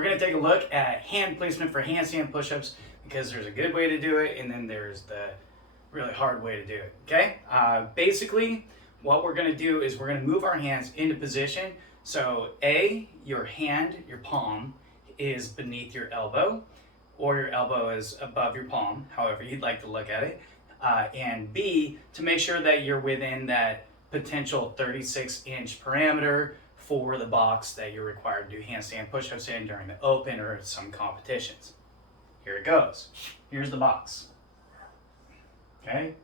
we're going to take a look at hand placement for handstand push-ups, because there's a good way to do it and then there's the really hard way to do it, okay? Basically, what we're going to do is we're going to move our hands into position. So your hand, your palm, is beneath your elbow, or your elbow is above your palm, however you'd like to look at it. And B, to make sure that you're within that potential 36-inch parameter for the box that you're required to do handstand push-ups in during the open or some competitions. Here it goes. Here's the box. Okay,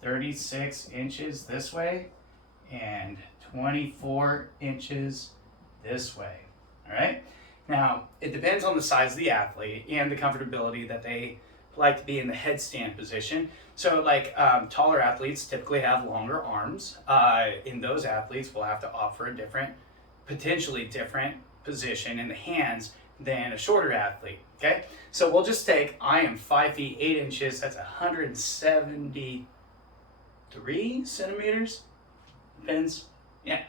36 inches this way and 24 inches this way. All right. Now, it depends on the size of the athlete and the comfortability that they like to be in the headstand position. So like taller athletes typically have longer arms. In those athletes, we'll have to offer a potentially different position in the hands than a shorter athlete, okay? So we'll just take, I am 5 feet 8 inches, that's 173 centimeters, depends, yeah.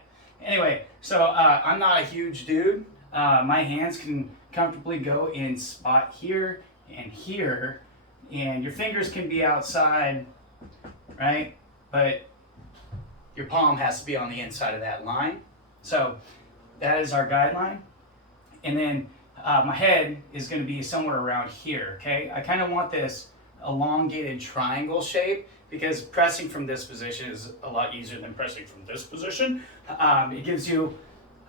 Anyway, so I'm not a huge dude. My hands can comfortably go in spot here and here, and your fingers can be outside, right? But your palm has to be on the inside of that line. So that is our guideline. And then my head is going to be somewhere around here, okay? I kind of want this elongated triangle shape, because pressing from this position is a lot easier than pressing from this position. It gives you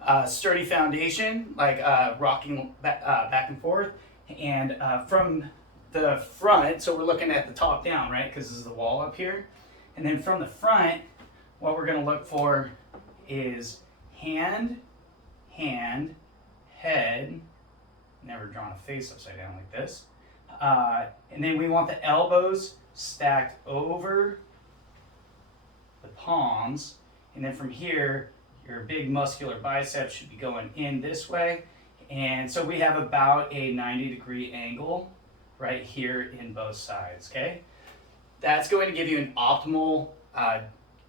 a sturdy foundation, like rocking back and forth. And from the front, so we're looking at the top down, right? Because this is the wall up here. And then from the front, what we're going to look for is hand, head, never drawn a face upside down like this. And then we want the elbows stacked over the palms. And then from here, your big muscular biceps should be going in this way. And so we have about a 90-degree angle right here in both sides, okay? That's going to give you an optimal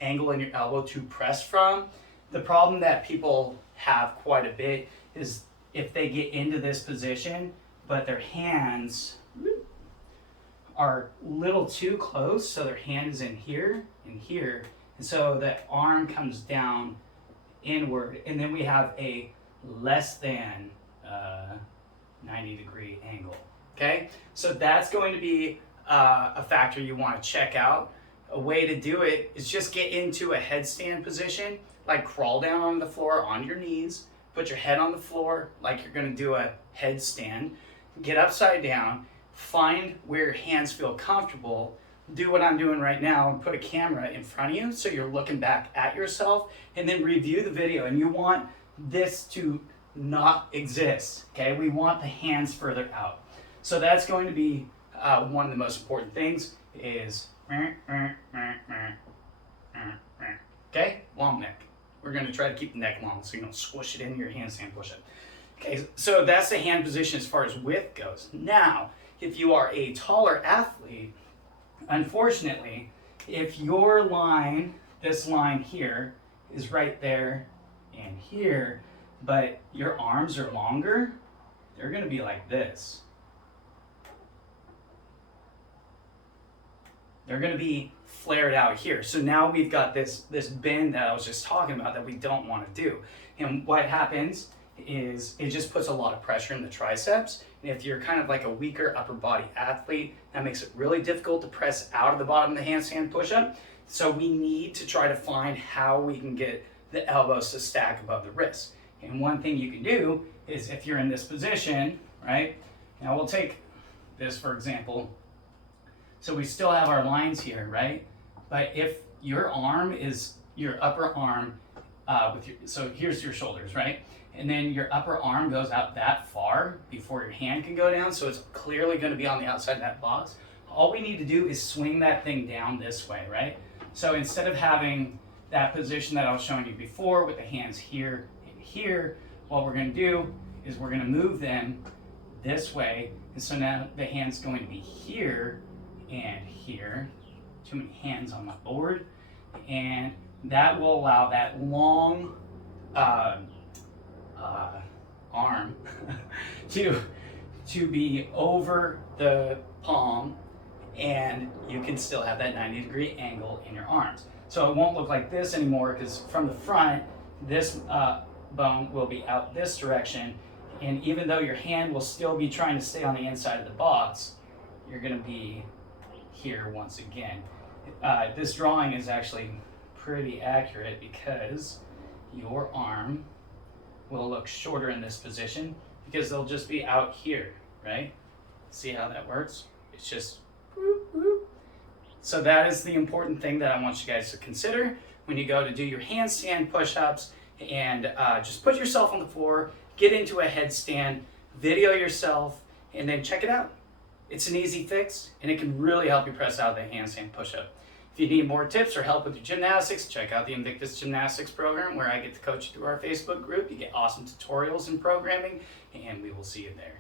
angle in your elbow to press from. The problem that people have quite a bit is if they get into this position, but their hands are a little too close, so their hand is in here and here, and so the arm comes down inward, and then we have a less than 90-degree angle, okay? So that's going to be a factor you want to check out. A way to do it is just get into a headstand position, like crawl down on the floor on your knees, put your head on the floor like you're going to do a headstand, get upside down, find where your hands feel comfortable, do what I'm doing right now and put a camera in front of you so you're looking back at yourself, and then review the video. And you want this to not exist, okay? We want the hands further out. So that's going to be one of the most important things is, okay, long neck. We're going to try to keep the neck long so you don't squish it into your handstand push-up. Okay, so that's the hand position as far as width goes. Now, if you are a taller athlete, unfortunately, if your line, this line here, is right there and here, but your arms are longer, they're going to be like this. They're going to be flared out here. So now we've got this bend that I was just talking about that we don't want to do. And what happens is it just puts a lot of pressure in the triceps. And if you're kind of like a weaker upper body athlete, that makes it really difficult to press out of the bottom of the handstand push-up. So we need to try to find how we can get the elbows to stack above the wrists. And one thing you can do is if you're in this position, right? Now we'll take this for example. So we still have our lines here, right? But if your arm is your upper arm, so here's your shoulders, right? And then your upper arm goes out that far before your hand can go down, so it's clearly going to be on the outside of that box. All we need to do is swing that thing down this way, right? So instead of having that position that I was showing you before with the hands here and here, what we're going to do is we're going to move them this way. And so now the hand's going to be here and here. Too many hands on my board. And that will allow that long arm to be over the palm, and you can still have that 90-degree angle in your arms. So it won't look like this anymore, because from the front, this bone will be out this direction, and even though your hand will still be trying to stay on the inside of the box, you're going to be here once again. This drawing is actually pretty accurate because your arm will look shorter in this position because they'll just be out here, right? See how that works? It's just whoop, whoop. So that is the important thing that I want you guys to consider when you go to do your handstand push-ups, and just put yourself on the floor, get into a headstand, video yourself, and then check it out. It's an easy fix, and it can really help you press out the handstand push-up. If you need more tips or help with your gymnastics, check out the Invictus Gymnastics program, where I get to coach you through our Facebook group. You get awesome tutorials and programming, and we will see you there.